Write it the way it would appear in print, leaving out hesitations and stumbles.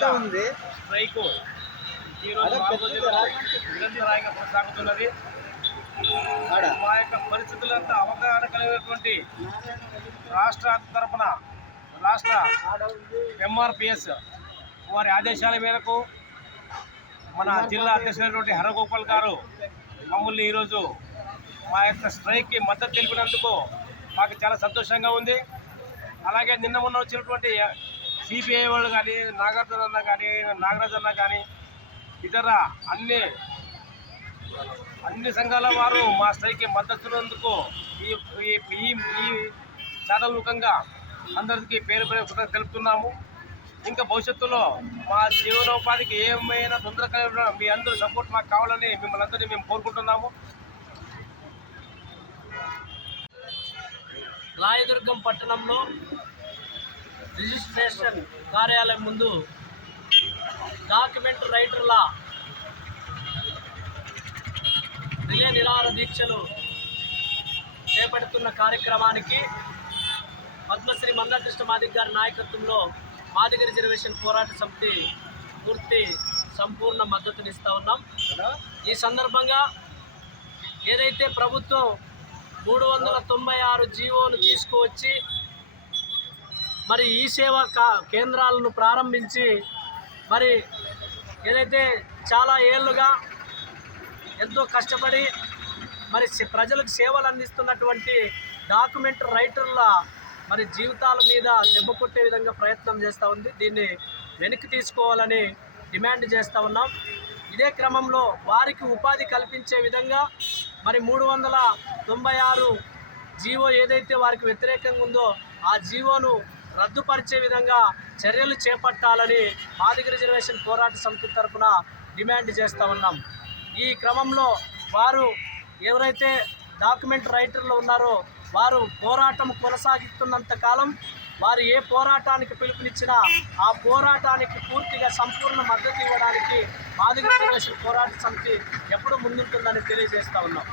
Strike ఈరోజు నిరంతరాయంగా కొనసాగుతున్నది. మా యొక్క పరిస్థితులంతా అవగాహన కలిగినటువంటి రాష్ట్ర తరఫున రాష్ట్ర ఎంఆర్పిఎస్ వారి ఆదేశాల మేరకు మన జిల్లా అధ్యక్షులైనటువంటి హరగోపాల్ గారు మమ్మల్ని ఈరోజు మా యొక్క స్ట్రైక్కి మద్దతు తెలిపినందుకు మాకు చాలా సంతోషంగా ఉంది. అలాగే నిన్న మొన్న వచ్చినటువంటి సిపిఐ వాళ్ళు కానీ నాగార్జున అన్న కానీ నాగరాజ్ అన్న కానీ ఇతర అన్ని సంఘాల వారు మా స్ట్రైక్కి మద్దతున్నందుకు ఈ ఛానల్ ముఖంగా అందరికీ పేరు కృతజ్ఞతలు తెలుపుతున్నాము. ఇంకా భవిష్యత్తులో మా జీవనోపాధికి ఏమైనా తొందర కలిగిన మీ అందరూ సపోర్ట్ మాకు కావాలని మిమ్మల్ని అందరినీ మేము కోరుకుంటున్నాము. రాయదుర్గం పట్టణంలో రిజిస్ట్రేషన్ కార్యాలయం ముందు డాక్యుమెంట్ రైటర్ల రిలే నిరాహార దీక్షలు చేపడుతున్న కార్యక్రమానికి పద్మశ్రీ మందాకృష్ణ మాదిగ గారి నాయకత్వంలో మాదిగ రిజర్వేషన్ పోరాట సమితి పూర్తి సంపూర్ణ మద్దతునిస్తూ ఉన్నాం. ఈ సందర్భంగా ఏదైతే ప్రభుత్వం 396 జీవోను తీసుకువచ్చి మరి ఈ సేవా కేంద్రాలను ప్రారంభించి మరి ఏదైతే చాలా ఏళ్ళుగా ఎంతో కష్టపడి మరి ప్రజలకు సేవలు అందిస్తున్నటువంటి డాక్యుమెంట్ రైటర్ల మరి జీవితాల మీద దెబ్బ కొట్టే విధంగా ప్రయత్నం చేస్తూ ఉంది. దీన్ని వెనక్కి తీసుకోవాలని డిమాండ్ చేస్తూ ఉన్నాం. ఇదే క్రమంలో వారికి ఉపాధి కల్పించే విధంగా మరి 396 జీవో ఏదైతే వారికి వ్యతిరేకంగా ఉందో ఆ జీవోను రద్దుపరిచే విధంగా చర్యలు చేపట్టాలని మాదిగ రిజర్వేషన్ పోరాట సమితి తరఫున డిమాండ్ చేస్తూ ఉన్నాం. ఈ క్రమంలో వారు ఎవరైతే డాక్యుమెంట్ రైటర్లు ఉన్నారో వారు పోరాటం కొనసాగిస్తున్నంత కాలం వారు ఏ పోరాటానికి పిలుపునిచ్చినా ఆ పోరాటానికి పూర్తిగా సంపూర్ణ మద్దతు ఇవ్వడానికి మాదిగ రిజర్వేషన్ పోరాట సమితి ఎప్పుడూ ముందుంటుందని తెలియజేస్తూ ఉన్నాం.